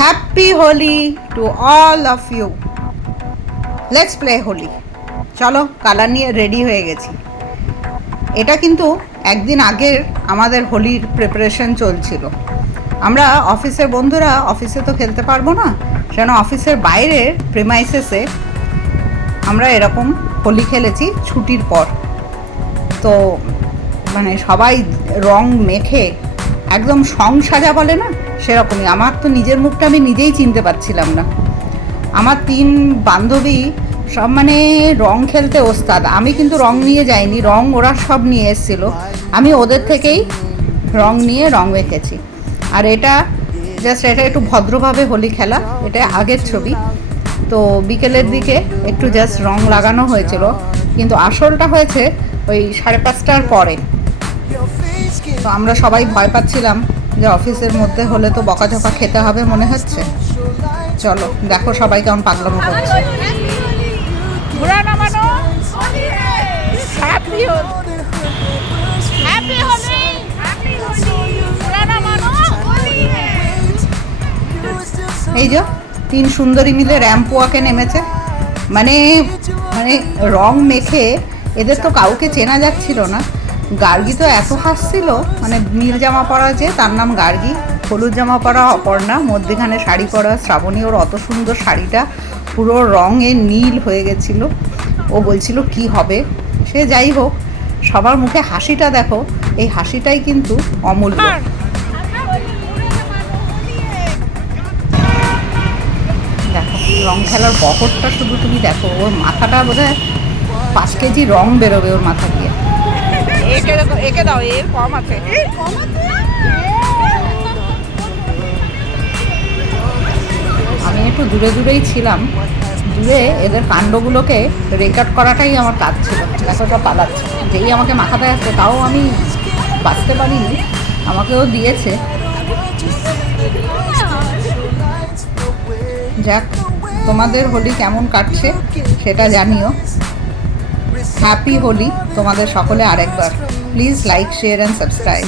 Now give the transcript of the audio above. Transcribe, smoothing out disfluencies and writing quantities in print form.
Happy Holi to all of you. Let's play Holi. চলো, colour নিয়ে ready হয়ে গেছি। এটা কিন্তু একদিন আগের আমাদের হোলির প্রিপারেশন চলছিল। আমরা অফিসের বন্ধুরা অফিসে তো খেলতে পারবো না, সেন অফিসের বাইরের প্রিমাইসেসে আমরা এরকম হোলি খেলেছি ছুটির পর। তো মানে সবাই রং মেখে একদম সং সাজা বলে না, সেরকমই। আমার তো নিজের মুখটা আমি নিজেই চিনতে পারছিলাম না। আমার 3 বান্ধবী সব মানে রং খেলতে ওস্তাদ। আমি কিন্তু রং নিয়ে যাইনি, রং ওরা সব নিয়ে এসেছিলো। আমি ওদের থেকেই রং নিয়ে রং মেখেছি। আর এটা এটা একটু ভদ্রভাবে হোলি খেলা, এটা আগের ছবি। তো বিকেলের দিকে একটু জাস্ট রং লাগানো হয়েছিল, কিন্তু আসলটা হয়েছে ওই 5:30টার পরে। তো আমরা সবাই ভয় পাচ্ছিলাম যে অফিসের মধ্যে হলে তো বকাঝকা খেতে হবে মনে হচ্ছে। চলো দেখো সবাই কেমন পাগলামো করছে। এই যে 3 সুন্দরী মিলে র্যাম্প ওয়াকে নেমেছে। মানে মানে রং মেখে এদের তো কাউকে চেনা যাচ্ছিল না। গার্গী তো এত হাসছিল, মানে নীল জামা পরা, যে তার নাম গার্গী, হলুদ জামা পরা অপর্ণা, মধ্যেখানে শাড়ি পরা শ্রাবণী। ওর অত সুন্দর শাড়িটা পুরো রঙে নীল হয়ে গেছিলো। ও বলছিল কি হবে। সে যাই হোক, সবার মুখে হাসিটা দেখো, এই হাসিটাই কিন্তু অমূল্য। দেখো রং খেলার বহরটা শুধু তুমি দেখো। ওর মাথাটা বোধহয় 5 কেজি রং বেরোবে ওর মাথা দিয়ে। একে দাও, এর কম আছে। আমি একটু দূরে দূরেই ছিলাম। দূরে এদের কাণ্ডগুলোকে রেকর্ড করাটাই আমার কাজ ছিল। দেখোটা পালাচ্ছে, যেই আমাকে মাথাতে আসছে, তাও আমি বাঁচতে পারিনি, আমাকেও দিয়েছে। যাক, তোমাদের হোলি কেমন কাটছে সেটা জানিও। হ্যাপি হোলি তোমাদের সকলে আরেকবার। Please like, share and subscribe.